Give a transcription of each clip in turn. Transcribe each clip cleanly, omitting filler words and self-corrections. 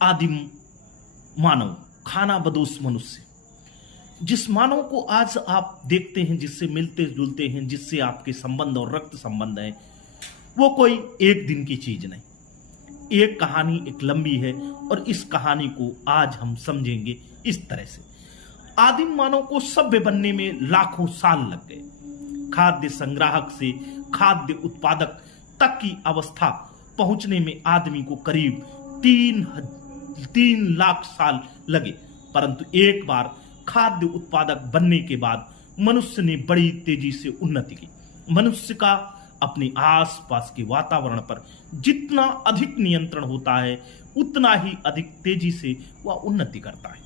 आदिम मानव, खाना बदोश मनुष्य, जिस मानव को आज आप देखते हैं, जिससे मिलते जुलते हैं, जिससे आपके संबंध और रक्त संबंध है, वो कोई एक दिन की चीज नहीं। एक कहानी एक लंबी है और इस कहानी को आज हम समझेंगे इस तरह से। आदिम मानव को सभ्य बनने में लाखों साल लग गए। खाद्य संग्राहक से खाद्य उत्पादक तक की अवस्था पहुंचने में आदमी को करीब 3 लाख साल लगे। परंतु एक बार खाद्य उत्पादक बनने के बाद मनुष्य ने बड़ी तेजी से उन्नति की। मनुष्य का अपने आसपास के वातावरण पर जितना अधिक नियंत्रण होता है, उतना ही अधिक तेजी से वह उन्नति करता है।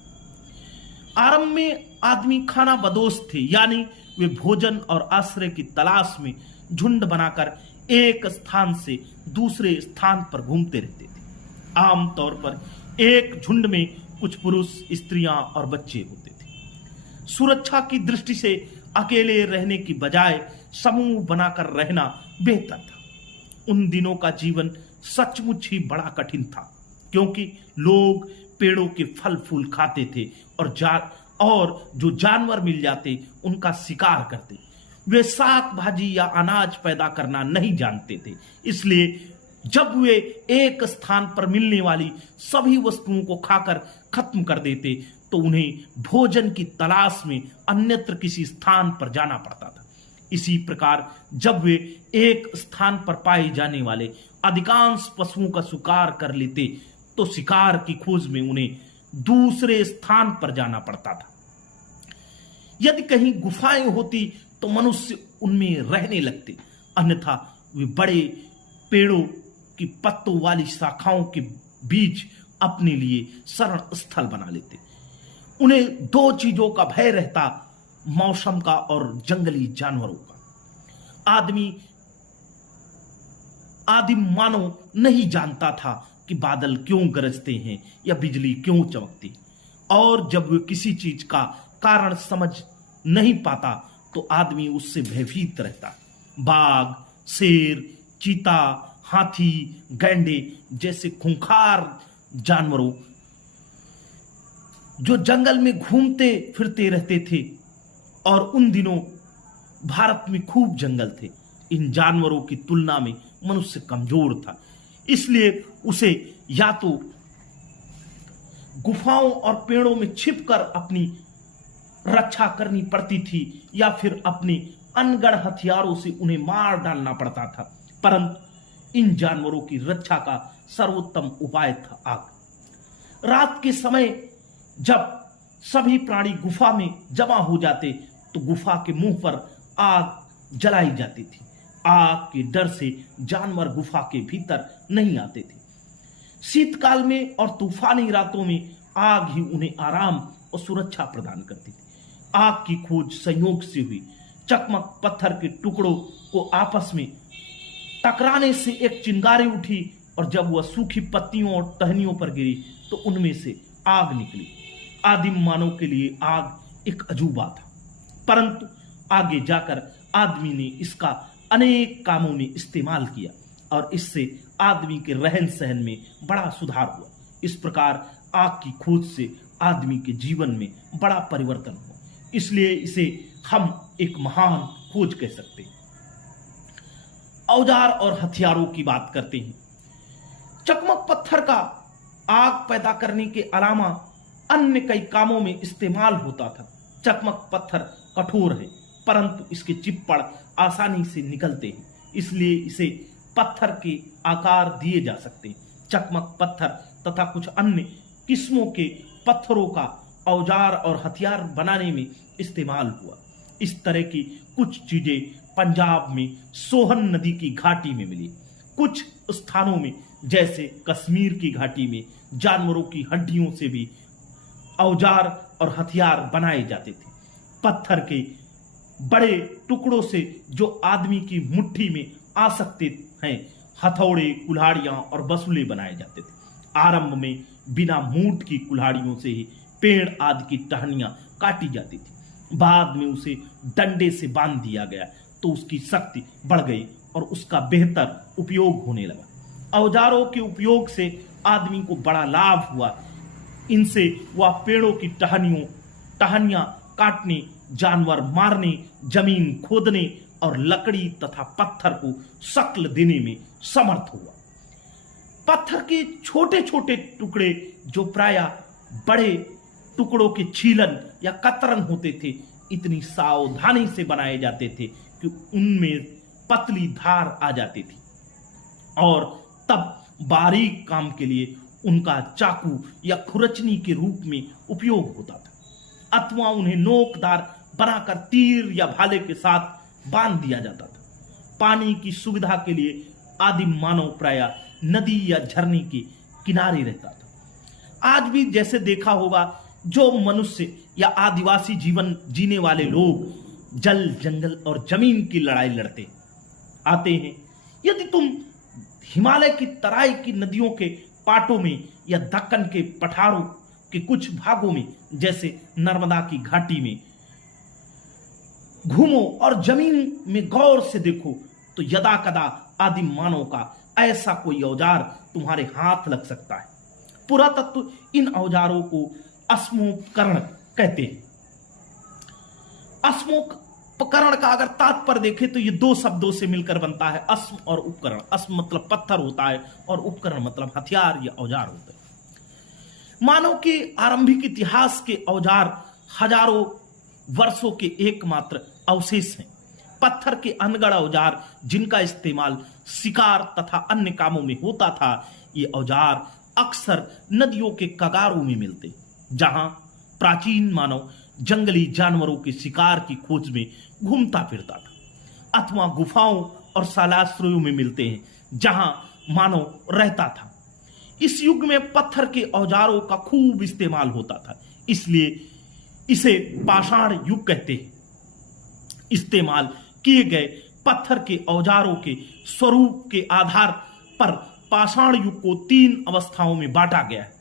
आरंभ में आदमी खाना बदोश थे, यानी वे भोजन और आश्रय की तलाश में झुंड बनाकर एक स्थान से दूसरे स्थान पर घूमते रहते थे। आमतौर पर एक झुंड में कुछ पुरुष, स्त्रियां और बच्चे होते थे। सुरक्षा की दृष्टि से अकेले रहने की बजाय समूह बनाकर रहना बेहतर था। उन दिनों का जीवन सचमुच ही बड़ा कठिन था, क्योंकि लोग पेड़ों के फल फूल खाते थे और जो जानवर मिल जाते उनका शिकार करते। वे साग भाजी या अनाज पैदा करना नहीं जानते थे, इसलिए जब वे एक स्थान पर मिलने वाली सभी वस्तुओं को खाकर खत्म कर देते तो उन्हें भोजन की तलाश में अन्यत्र किसी स्थान पर जाना पड़ता था। इसी प्रकार जब वे एक स्थान पर पाए जाने वाले अधिकांश पशुओं का शिकार कर लेते तो शिकार की खोज में उन्हें दूसरे स्थान पर जाना पड़ता था। यदि कहीं गुफाएं होती तो मनुष्य उनमें रहने लगते, अन्यथा वे बड़े पेड़ों की पत्तों वाली शाखाओं के बीच अपने लिए शरण स्थल बना लेते। उन्हें 2 चीजों का भय रहता, मौसम का और जंगली जानवरों का। आदिम मानव नहीं जानता था कि बादल क्यों गरजते हैं या बिजली क्यों चमकती, और जब वह किसी चीज का कारण समझ नहीं पाता तो आदमी उससे भयभीत रहता। बाघ, शेर, चीता, हाथी, गैंडे जैसे खूंखार जानवरों जो जंगल में घूमते फिरते रहते थे, और उन दिनों भारत में खूब जंगल थे। इन जानवरों की तुलना में मनुष्य कमजोर था, इसलिए उसे या तो गुफाओं और पेड़ों में छिपकर अपनी रक्षा करनी पड़ती थी या फिर अपने अनगढ़ हथियारों से उन्हें मार डालना पड़ता था। परंतु इन जानवरों की रक्षा का सर्वोत्तम उपाय था आग। रात के समय जब सभी प्राणी गुफा में जमा हो जाते तो गुफा के मुंह पर आग जलाई जाती थी। आग के डर से जानवर गुफा के भीतर नहीं आते थे। शीतकाल में और तूफानी रातों में आग ही उन्हें आराम और सुरक्षा प्रदान करती थी। आग की खोज संयोग से हुई। चकमक पत्थर के टुकड़ों को आपस में टकराने से एक चिंगारी उठी, और जब वह सूखी पत्तियों और टहनियों पर गिरी तो उनमें से आग निकली। आदिम मानव के लिए आग एक अजूबा था, परंतु आगे जाकर आदमी ने इसका अनेक कामों में इस्तेमाल किया और इससे आदमी के रहन सहन में बड़ा सुधार हुआ। इस प्रकार आग की खोज से आदमी के जीवन में बड़ा परिवर्तन हुआ, इसलिए इसे हम एक महान खोज कह सकते हैं। औजार और हथियारों की बात करते हैं। चकमक पत्थर का आग पैदा करने के अलावा अन्य कई कामों में इस्तेमाल होता था। चकमक पत्थर कठोर है, परंतु इसके चिप्पड़ आसानी से निकलते हैं, इसलिए इसे पत्थर के आकार दिए जा सकते हैं। चकमक पत्थर तथा कुछ अन्य किस्मों के पत्थरों का औजार और हथियार बनाने में इस्तेमाल हुआ। इस तरह की कुछ चीजें पंजाब में सोहन नदी की घाटी में मिली। कुछ स्थानों में जैसे कश्मीर की घाटी में जानवरों की हड्डियों से भी औजार और हथियार बनाए जाते थे। पत्थर के बड़े टुकड़ों से जो आदमी की मुट्ठी में आ सकते हैं, हथौड़े, कुल्हाड़ियां और बसूले बनाए जाते थे। आरंभ में बिना मूठ की कुल्हाड़ियों से ही पेड़ आदि की टहनियां काटी जाती थी। बाद में उसे डंडे से बांध दिया गया तो उसकी शक्ति बढ़ गई और उसका बेहतर उपयोग होने लगा। औजारों के उपयोग से आदमी को बड़ा लाभ हुआ। इनसे वह पेड़ों की टहनियां काटने, जानवर मारने, जमीन खोदने और लकड़ी तथा पत्थर को शक्ल देने में समर्थ हुआ। पत्थर के छोटे छोटे टुकड़े जो प्रायः बड़े टुकड़ों के छीलन या कतरन होते थे, इतनी सावधानी से बनाए जाते थे कि उनमें पतली धार आ जाती थी और तब बारीक काम के लिए उनका चाकू या खुरचनी के रूप में उपयोग होता था, अथवा उन्हें नोकदार बनाकर तीर या भाले के साथ बांध दिया जाता था। पानी की सुविधा के लिए आदिम मानव प्रायः नदी या झरने के किनारे रहता था। आज भी जैसे देखा होगा, जो मनुष्य या आदिवासी जीवन जीने वाले लोग जल, जंगल और जमीन की लड़ाई लड़ते आते हैं। यदि तुम हिमालय की तराई की नदियों के पाटों में या दक्कन के पठारों के कुछ भागों में जैसे नर्मदा की घाटी में घूमो और जमीन में गौर से देखो, तो यदा कदा आदिम मानव का ऐसा कोई औजार तुम्हारे हाथ लग सकता है। पुरातत्व इन औजारों को अस्मोपकरण कहते हैं। अस्मोपकरण का अगर तात्पर्य देखें तो ये दो शब्दों से मिलकर बनता है, अस्म और उपकरण। अस्म मतलब पत्थर होता है और उपकरण मतलब हथियार या औजार होते हैं। मानव के आरंभिक इतिहास के औजार हजारों वर्षों के एकमात्र अवशेष हैं। पत्थर के अनगढ़ औजार जिनका इस्तेमाल शिकार तथा अन्य कामों में होता था, ये औजार अक्सर नदियों के कगारों में मिलते, जहां प्राचीन मानव जंगली जानवरों के शिकार की खोज में घूमता फिरता था, अथवा गुफाओं और शैलाश्रयों में मिलते हैं जहां मानव रहता था। इस युग में पत्थर के औजारों का खूब इस्तेमाल होता था, इसलिए इसे पाषाण युग कहते हैं। इस्तेमाल किए गए पत्थर के औजारों के स्वरूप के आधार पर पाषाण युग को 3 अवस्थाओं में बांटा गया है।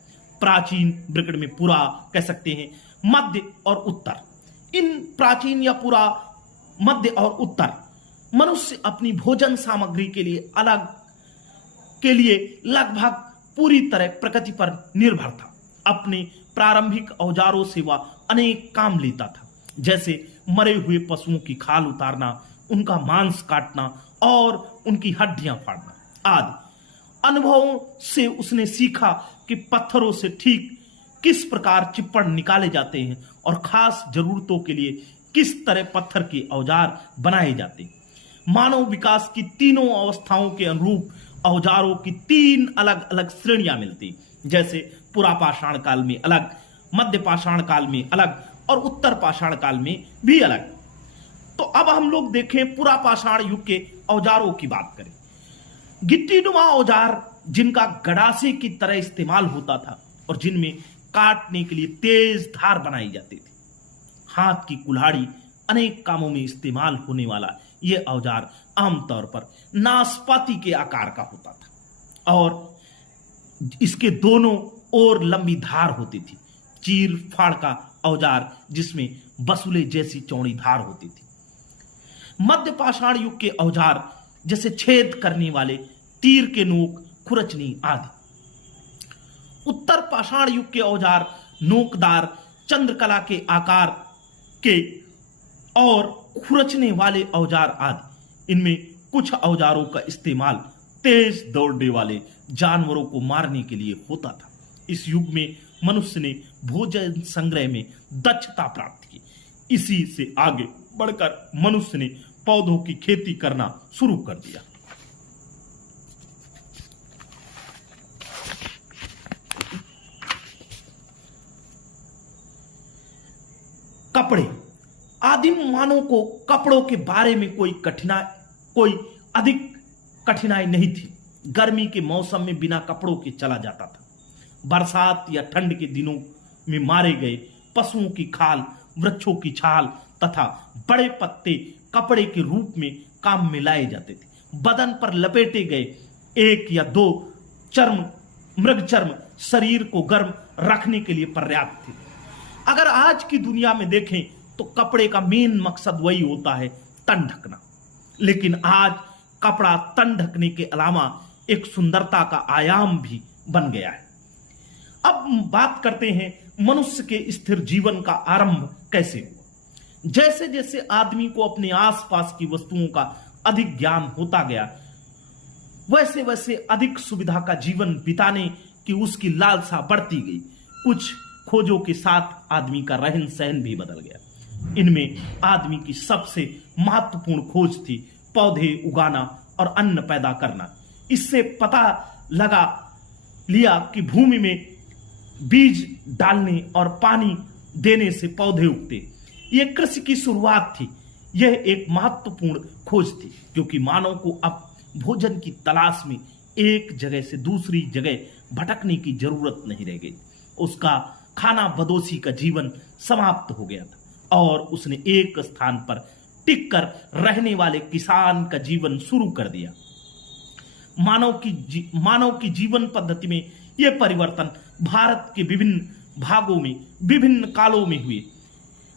प्राचीन, ब्रिकड़ में पुरा कह सकते हैं, मध्य और उत्तर। इन प्राचीन या पुरा, मध्य और उत्तर मनुष्य अपनी भोजन सामग्री के लिए लगभग पूरी तरह प्रकृति पर निर्भर था। अपने प्रारंभिक औजारों से वह अनेक काम लेता था, जैसे मरे हुए पशुओं की खाल उतारना, उनका मांस काटना और उनकी हड्डियां फाड़ना आदि। अनुभवों से उसने सीखा कि पत्थरों से ठीक किस प्रकार चिप्पड़ निकाले जाते हैं और खास जरूरतों के लिए किस तरह पत्थर के औजार बनाए जाते हैं। मानव विकास की तीनों अवस्थाओं के अनुरूप औजारों की 3 अलग अलग श्रेणियां मिलती, जैसे पुरा पाषाण काल में अलग, मध्य पाषाण काल में अलग और उत्तर पाषाण काल में भी अलग। तो अब हम लोग देखें पुरा पाषाण युग के औजारों की बात करें। गिट्टीनुमा औजार जिनका गड़ासे की तरह इस्तेमाल होता था और जिनमें काटने के लिए तेज धार बनाई जाती थी। हाथ की कुल्हाड़ी अनेक कामों में इस्तेमाल होने वाला यह औजार आमतौर पर नाशपाती के आकार का होता था और इसके दोनों ओर लंबी धार होती थी। चीर फाड़ का औजार जिसमें बसुले जैसी चौड़ी धार होती थी। मध्य पाषाण युग के औजार जैसे छेद करने वाले तीर के नोक, खुरचनी आदि। उत्तर पाषाण युग के औजार नोकदार, चंद्रकला के आकार के और खुरचने वाले औजार आदि। इनमें कुछ औजारों का इस्तेमाल तेज दौड़ने वाले जानवरों को मारने के लिए होता था। इस युग में मनुष्य ने भोजन संग्रह में दक्षता प्राप्त की। इसी से आगे बढ़कर मनुष्य ने पौधों की खेती करना शुरू कर दिया। कपड़े। आदिम मानव को कपड़ों के बारे में कोई अधिक कठिनाई नहीं थी। गर्मी के मौसम में बिना कपड़ों के चला जाता था। बरसात या ठंड के दिनों में मारे गए पशुओं की खाल, वृक्षों की छाल तथा बड़े पत्ते कपड़े के रूप में काम में लाए जाते थे। बदन पर लपेटे गए 1 या 2 मृग चर्म शरीर को गर्म रखने के लिए पर्याप्त थे। अगर आज की दुनिया में देखें तो कपड़े का मेन मकसद वही होता है, तन ढकना। लेकिन आज कपड़ा तन ढकने के अलावा एक सुंदरता का आयाम भी बन गया है। अब बात करते हैं मनुष्य के स्थिर जीवन का आरंभ कैसे हुआ। जैसे जैसे आदमी को अपने आसपास की वस्तुओं का अधिक ज्ञान होता गया, वैसे वैसे अधिक सुविधा का जीवन बिताने की उसकी लालसा बढ़ती गई। कुछ खोजों के साथ आदमी का रहन सहन भी बदल गया। इनमें आदमी की सबसे महत्वपूर्ण खोज थी पौधे उगाना और अन्न पैदा करना। इससे पता लगा लिया कि भूमि में बीज डालने और पानी देने से पौधे उगते। यह कृषि की शुरुआत थी। यह एक महत्वपूर्ण खोज थी क्योंकि मानव को अब भोजन की तलाश में एक जगह से दूसरी जगह भटकने की जरूरत नहीं रह गई। उसका खाना बदोशी का जीवन समाप्त हो गया था और उसने एक स्थान पर टिककर रहने वाले किसान का जीवन शुरू कर दिया। मानव की जीवन पद्धति में यह परिवर्तन भारत के विभिन्न भागों में विभिन्न कालों में हुए।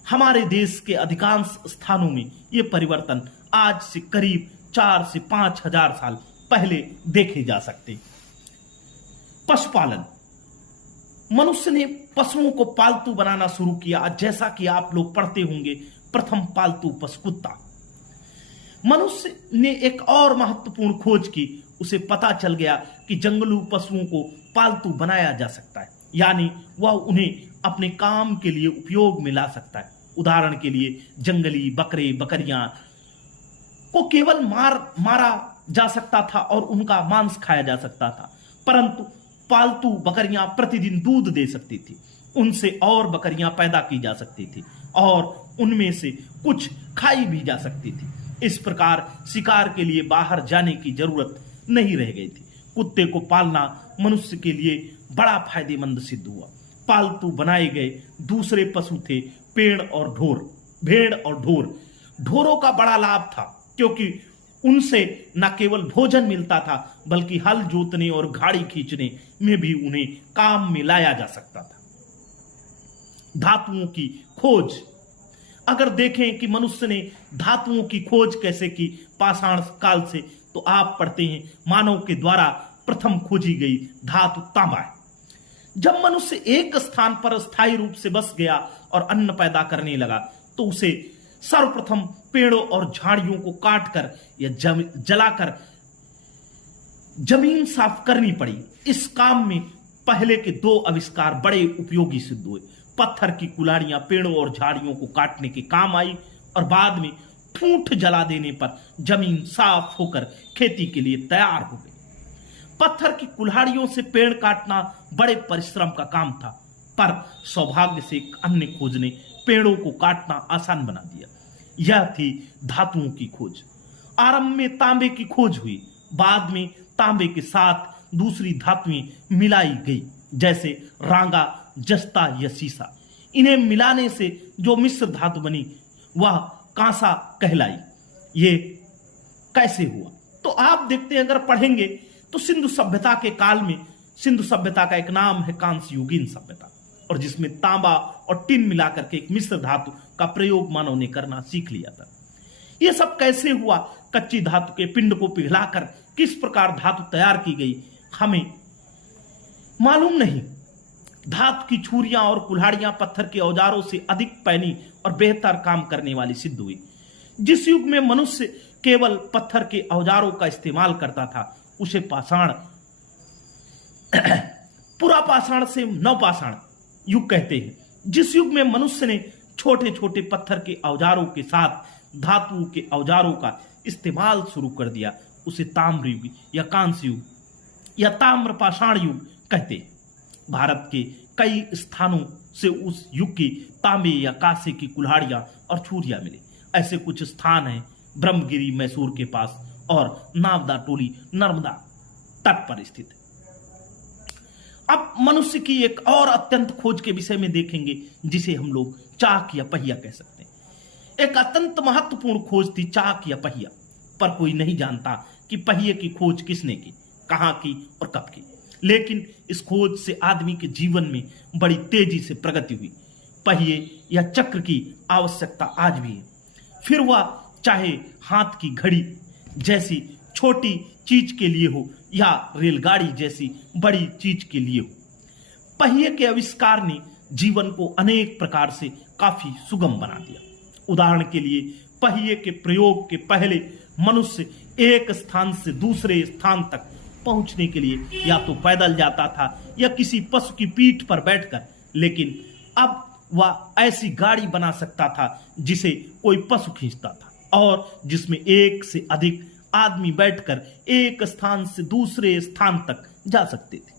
हमारे देश के अधिकांश स्थानों में यह परिवर्तन आज से करीब 4 से 5 हजार साल पहले देखे जा सकते। पशुपालन। मनुष्य ने पशुओं को पालतू बनाना शुरू किया। जैसा कि आप लोग पढ़ते होंगे, प्रथम पालतू पशु कुत्ता। मनुष्य ने एक और महत्वपूर्ण खोज की। उसे पता चल गया कि जंगली पशुओं को पालतू बनाया जा सकता है, यानी वह उन्हें अपने काम के लिए उपयोग में ला सकता है। उदाहरण के लिए जंगली बकरे बकरियां को केवल मारा जा सकता था और उनका मांस खाया जा सकता था, परंतु पालतू बकरियां प्रतिदिन दूध दे सकती थी। उनसे और बकरियां पैदा की जा सकती थी और उनमें से कुछ खाई भी जा सकती थी। इस प्रकार शिकार के लिए बाहर जाने की जरूरत नहीं रह गई थी। कुत्ते को पालना मनुष्य के लिए बड़ा फायदेमंद सिद्ध हुआ। पालतू बनाए गए दूसरे पशु थे भेड़ और ढोर। ढोरों का बड़ा लाभ था क्योंकि उनसे न केवल भोजन मिलता था बल्कि हल जोतने और गाड़ी खींचने में भी उन्हें काम में लाया जा सकता था। धातुओं की खोज। अगर देखें कि मनुष्य ने धातुओं की खोज कैसे की पाषाण काल से, तो आप पढ़ते हैं मानव के द्वारा प्रथम खोजी गई धातु तांबा है। जब मनुष्य एक स्थान पर स्थायी रूप से बस गया और अन्न पैदा करने लगा, तो उसे सर्वप्रथम पेड़ों और झाड़ियों को काटकर या जलाकर जमीन साफ करनी पड़ी। इस काम में पहले के 2 आविष्कार बड़े उपयोगी सिद्ध हुए। पत्थर की कुल्हाड़ियां पेड़ों और झाड़ियों को काटने के काम आई और बाद में ठूंठ जला देने पर जमीन साफ होकर खेती के लिए तैयार हो गई। पत्थर की कुल्हाड़ियों से पेड़ काटना बड़े परिश्रम का काम था, पर सौभाग्य से एक अन्य खोज ने पेड़ों को काटना आसान बना दिया। यह थी धातुओं की खोज। आरंभ में तांबे की खोज हुई, बाद में तांबे के साथ दूसरी धातुएं मिलाई गई, जैसे रांगा, जस्ता या सीसा। इन्हें मिलाने से जो मिश्र धातु बनी वह कांसा कहलाई। ये कैसे हुआ? तो आप देखते हैं, अगर पढ़ेंगे तो सिंधु सभ्यता के काल में, सिंधु सभ्यता का एक नाम है कांस्ययुगीन सभ्यता, और जिसमें तांबा और टिन मिलाकर के एक मिश्र धातु का प्रयोग मानव ने करना सीख लिया था। यह सब कैसे हुआ? कच्ची धातु के पिंड को पिघलाकर किस प्रकार धातु तैयार की गई हमें मालूम नहीं। धातु की छुरियां और कुल्हाड़ियां पत्थर के औजारों से अधिक पैनी और बेहतर काम करने वाली सिद्ध हुई। जिस युग में मनुष्य केवल पत्थर के औजारों का इस्तेमाल करता था, उसे पाषाण पुरा पाषाण से नवपाषाण युग कहते हैं। जिस युग में मनुष्य ने छोटे छोटे पत्थर के औजारों के साथ धातु के औजारों का इस्तेमाल शुरू कर दिया, उसे ताम्र युग या कांस्य युग या ताम्र पाषाण युग कहते हैं। भारत के कई स्थानों से उस युग की तांबे या कांसे की कुल्हाड़ियां और छुरियां मिली। ऐसे कुछ स्थान हैं ब्रह्मगिरी मैसूर के पास और नावदा टोली नर्मदा तट पर स्थित है। अब मनुष्य की एक और अत्यंत खोज के विषय में देखेंगे, जिसे हम लोग चाक या पहिया कह सकते हैं। एक अत्यंत महत्वपूर्ण खोज थी चाक या पहिया, पर कोई नहीं जानता कि पहिए की खोज किसने की, कहां की और कब की। लेकिन इस खोज से आदमी के जीवन में बड़ी तेजी से प्रगति हुई। पहिए या चक्र की आवश्यकता आज भी है। फिर वह चाहे हाथ की घड़ी जैसी छोटी चीज के लिए हो या रेलगाड़ी जैसी बड़ी चीज के लिए हो। पहिए के आविष्कार ने जीवन को अनेक प्रकार से काफी सुगम बना दिया। उदाहरण के लिए पहिए के प्रयोग के पहले मनुष्य एक स्थान से दूसरे स्थान तक पहुंचने के लिए या तो पैदल जाता था या किसी पशु की पीठ पर बैठकर, लेकिन अब वह ऐसी गाड़ी बना सकता था जिसे कोई पशु खींचता था और जिसमें एक से अधिक आदमी बैठकर एक स्थान से दूसरे स्थान तक जा सकते थे।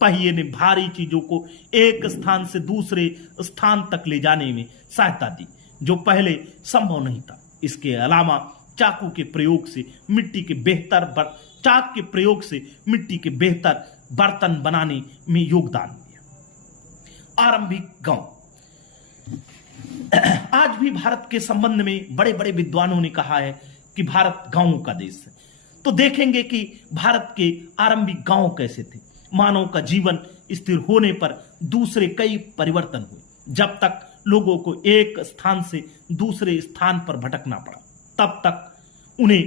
पहिए ने भारी चीजों को एक स्थान से दूसरे स्थान तक ले जाने में सहायता दी, जो पहले संभव नहीं था। इसके अलावा चाक के प्रयोग से मिट्टी के बेहतर बर्तन बनाने में योगदान दिया। आरंभिक गांव। आज भी भारत के संबंध में बड़े बड़े विद्वानों ने कहा है कि भारत गांवों का देश है। तो देखेंगे कि भारत के आरंभिक गांव कैसे थे। मानव का जीवन स्थिर होने पर दूसरे कई परिवर्तन हुए। जब तक लोगों को एक स्थान से दूसरे स्थान पर भटकना पड़ा, तब तक उन्हें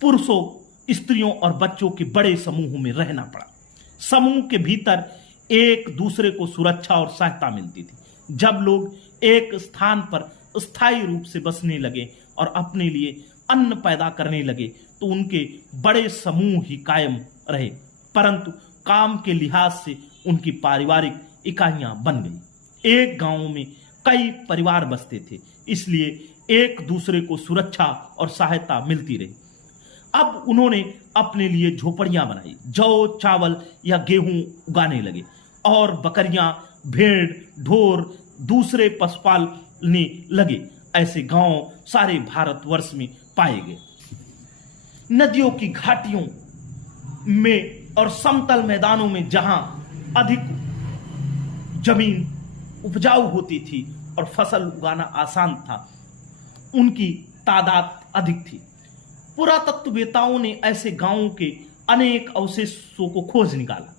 पुरुषों, स्त्रियों और बच्चों के बड़े समूहों में रहना पड़ा। समूह के भीतर एक दूसरे को सुरक्षा और सहायता मिलती थी। जब लोग एक स्थान पर स्थायी रूप से बसने लगे और अपने लिए अन्न पैदा करने लगे, तो उनके बड़े समूह ही कायम रहे, परंतु काम के लिहाज से उनकी पारिवारिक इकाइयां बन गई। एक गांव में कई परिवार बसते थे, इसलिए एक दूसरे को सुरक्षा और सहायता मिलती रही। अब उन्होंने अपने लिए झोपड़ियां बनाई, जौ, चावल या गेहूं उगाने लगे और बकरियां, भेड़, ढोर, दूसरे पशुपालने लगे। ऐसे गांव सारे भारतवर्ष में पाए गए। नदियों की घाटियों में और समतल मैदानों में जहां अधिक जमीन उपजाऊ होती थी और फसल उगाना आसान था, उनकी तादाद अधिक थी। पुरातत्ववेताओं ने ऐसे गांवों के अनेक अवशेषों को खोज निकाला।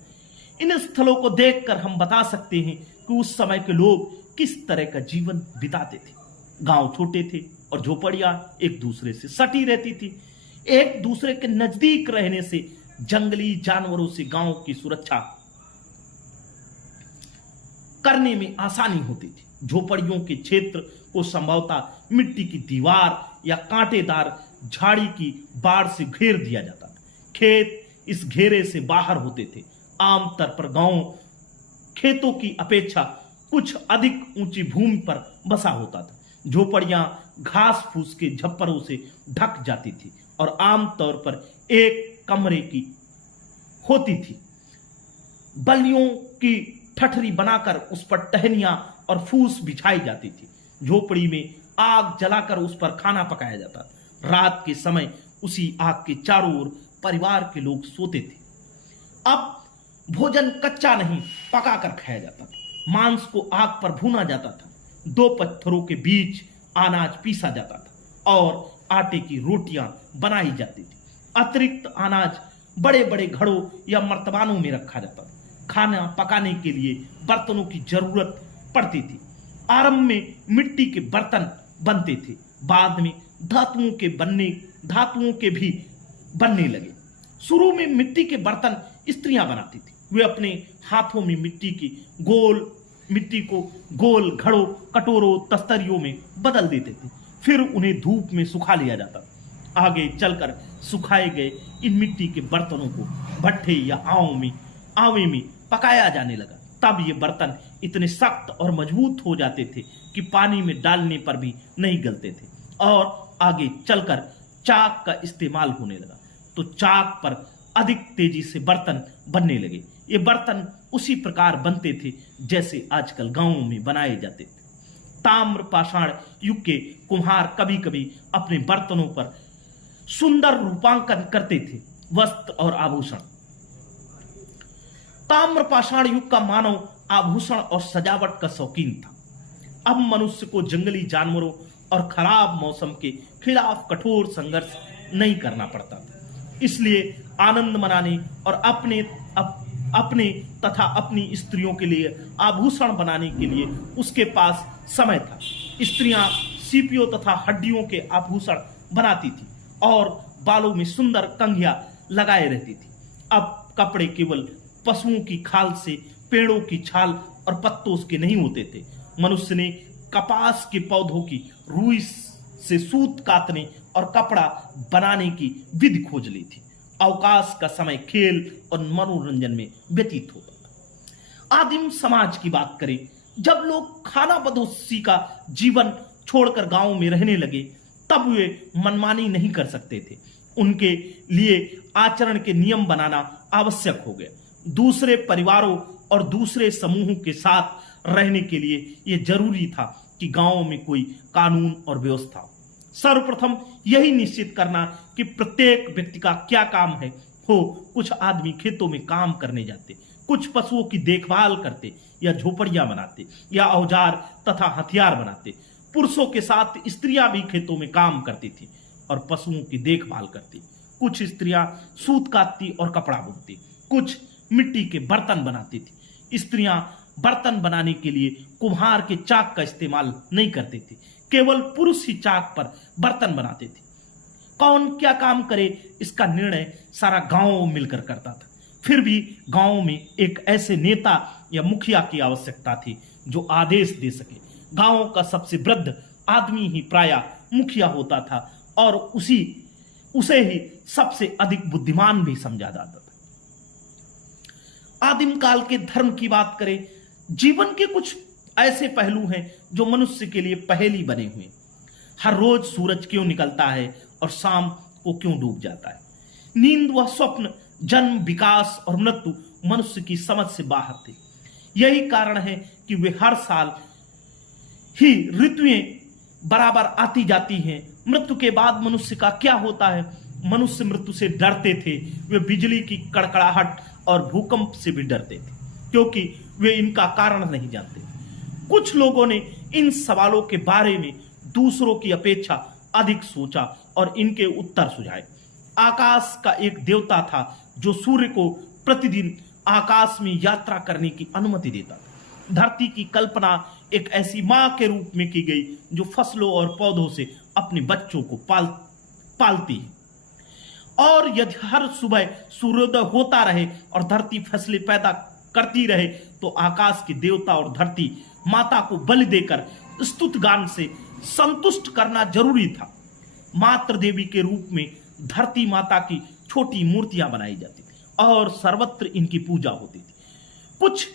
इन स्थलों को देखकर हम बता सकते हैं कि उस समय के लोग किस तरह का जीवन बिताते थे। गांव छोटे थे और झोपड़ियां एक दूसरे से सटी रहती थी। एक दूसरे के नजदीक रहने से जंगली जानवरों से गांव की सुरक्षा करने में आसानी होती थी। झोपड़ियों के क्षेत्र को संभवतः मिट्टी की दीवार या कांटेदार झाड़ी की बाड़ से घेर दिया जाता था। खेत इस घेरे से बाहर होते थे। आमतौर पर गांव खेतों की अपेक्षा कुछ अधिक ऊंची भूमि पर बसा होता था। झोपड़ियां घास फूस के झप्परों से ढक जाती थी और आमतौर पर एक कमरे की होती थी। बल्लियों की ठठरी बनाकर उस पर टहनियां और फूस बिछाई जाती थी। झोपड़ी में आग जलाकर उस पर खाना पकाया जाता था। रात के समय उसी आग के चारों ओर परिवार के लोग सोते थे। अब भोजन कच्चा नहीं, पकाकर खाया जाता था। मांस को आग पर भूना जाता था। दो पत्थरों के बीच अनाज पीसा जाता था और आटे की रोटियां बनाई जाती थी। अतिरिक्त अनाज बड़े बड़े घड़ों या मर्तबानों में रखा जाता था। खाना पकाने के लिए बर्तनों की जरूरत पड़ती थी। आरंभ में मिट्टी के बर्तन बनते थे, बाद में धातुओं के भी बनने लगे। शुरू में मिट्टी के बर्तन स्त्रियां बनाती थी। वे अपने हाथों में मिट्टी को गोल घड़ों, कटोरों, तस्तरियों में बदल देते थे। फिर उन्हें धूप में सुखा लिया जाता। आगे चलकर सुखाए गए इन मिट्टी के बर्तनों को भट्ठे या आवे में पकाया जाने लगा। तब ये बर्तन इतने सख्त और मजबूत हो जाते थे कि पानी में डालने पर भी नहीं गलते थे। और आगे चलकर चाक का इस्तेमाल होने लगा, तो चाक पर अधिक तेजी से बर्तन बनने लगे। ये बर्तन उसी प्रकार बनते थे जैसे आजकल गांवों में बनाए जाते थे। ताम्र पाषाण युग के कुम्हार कभी कभी अपने बर्तनों पर सुंदर रूपांकन करते थे, वस्त्र और आभूषण। ताम्र पाषाण युग का मानव आभूषण और सजावट का शौकीन था। अब मनुष्य को जंगली जानवरों और खराब मौसम के खिलाफ कठोर संघर्ष नहीं करना पड़ता था। इसलिए आनंद मनाने और अपने तथा अपनी स्त्रियों के लिए आभूषण बनाने के लिए उसके पास समय था। स्त्रियां सीपियों तथा हड्डियों के आभूषण बनाती थी और बालों में सुंदर कंघियां लगाए रहती थी। अब कपड़े केवल पशुओं की खाल से, पेड़ों की छाल और पत्तों के नहीं होते थे। मनुष्य ने कपास के पौधों की रुई से सूत काटने और कपड़ा बनाने की विधि खोज ली थी। अवकाश का समय खेल और मनोरंजन में व्यतीत होता था। आदिम समाज की बात करें, जब लोग खाना बदोशी का जीवन छोड़कर गांवों में रहने लगे, तब वे मनमानी नहीं कर सकते थे। उनके लिए आचरण के नियम बनाना आवश्यक हो गया। दूसरे परिवारों और दूसरे समूहों के साथ रहने के लिए यह जरूरी था कि गांवों में कोई कानून और व्यवस्था हो। सर्वप्रथम यही निश्चित करना कि प्रत्येक व्यक्ति का क्या काम है हो। कुछ आदमी खेतों में काम करने जाते, कुछ पशुओं की देखभाल करते या झोपड़ियां बनाते या औजार तथा हथियार बनाते। पुरुषों के साथ स्त्रियां भी खेतों में काम करती थी और पशुओं की देखभाल करती। कुछ स्त्रियां सूत काटती और कपड़ा बुनती, कुछ मिट्टी के बर्तन बनाती थी। स्त्रियां बर्तन बनाने के लिए कुम्हार के चाक का इस्तेमाल नहीं करते थे, केवल पुरुष ही चाक पर बर्तन बनाते थे। कौन क्या काम करे, इसका निर्णय सारा गांव मिलकर करता था। फिर भी गांव में एक ऐसे नेता या मुखिया की आवश्यकता थी जो आदेश दे सके। गांव का सबसे वृद्ध आदमी ही प्रायः मुखिया होता था और उसे ही सबसे अधिक बुद्धिमान भी समझा जाता था। आदिम काल के धर्म की बात करें, जीवन के कुछ ऐसे पहलू हैं जो मनुष्य के लिए पहेली बने हुए। हर रोज सूरज क्यों निकलता है और शाम को क्यों डूब जाता है? नींद व स्वप्न, जन्म, विकास और मृत्यु मनुष्य की समझ से बाहर थे। यही कारण है कि वे हर साल ही ऋतुएं बराबर आती जाती हैं। मृत्यु के बाद मनुष्य का क्या होता है? मनुष्य मृत्यु से डरते थे। वे बिजली की कड़कड़ाहट और भूकंप से भी डरते थे, क्योंकि वे इनका कारण नहीं जानते। कुछ लोगों ने इन सवालों के बारे में दूसरों की अपेक्षा अधिक सोचा और इनके उत्तर सुझाए। आकाश का एक देवता था जो सूर्य को प्रतिदिन आकाश में यात्रा करने की अनुमति देता था। धरती की कल्पना एक ऐसी मां के रूप में की गई जो फसलों और पौधों से अपने बच्चों को पालती है। और यदि हर सुबह सूर्योदय होता रहे और धरती फसलें पैदा करती रहे, तो आकाश के देवता और धरती माता को बलि देकर स्तुति गान से संतुष्ट करना जरूरी था। मातृ देवी के रूप में धरती माता की छोटी मूर्तियां बनाई जाती थी और सर्वत्र इनकी पूजा होती थी। कुछ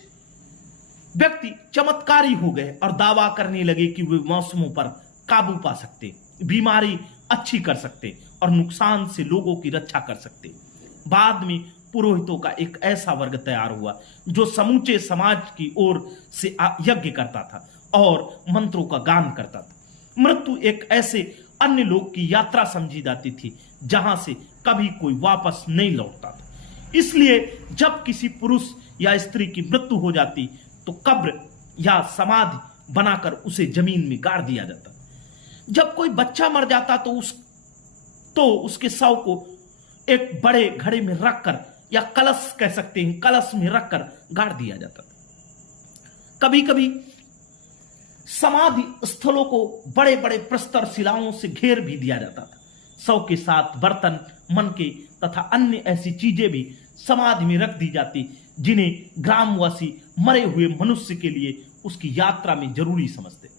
व्यक्ति चमत्कारी हो गए और दावा करने लगे कि वे मौसमों पर काबू पा सकते, बीमारी अच्छी कर सकते और नुकसान से लोगों की रक्षा कर सकते। बाद में पुरोहितों का एक ऐसा वर्ग तैयार हुआ जो समूचे समाज की ओर से यज्ञ करता था और मंत्रों का गान करता था। मृत्यु एक ऐसे अन्य लोक की यात्रा समझी जाती थी जहां से कभी कोई वापस नहीं लौटता था। इसलिए जब किसी पुरुष या स्त्री की मृत्यु हो जाती तो कब्र या समाधि बनाकर उसे जमीन में गाड़ दिया जाता। जब कोई बच्चा मर जाता तो उसके शव को एक बड़े घड़े में रखकर, या कलश कह सकते हैं, कलश में रखकर गाड़ दिया जाता था। कभी कभी समाधि स्थलों को बड़े बड़े प्रस्तर शिलाओं से घेर भी दिया जाता था। शव के साथ बर्तन, मनके तथा अन्य ऐसी चीजें भी समाधि में रख दी जाती जिन्हें ग्रामवासी मरे हुए मनुष्य के लिए उसकी यात्रा में जरूरी समझते थे।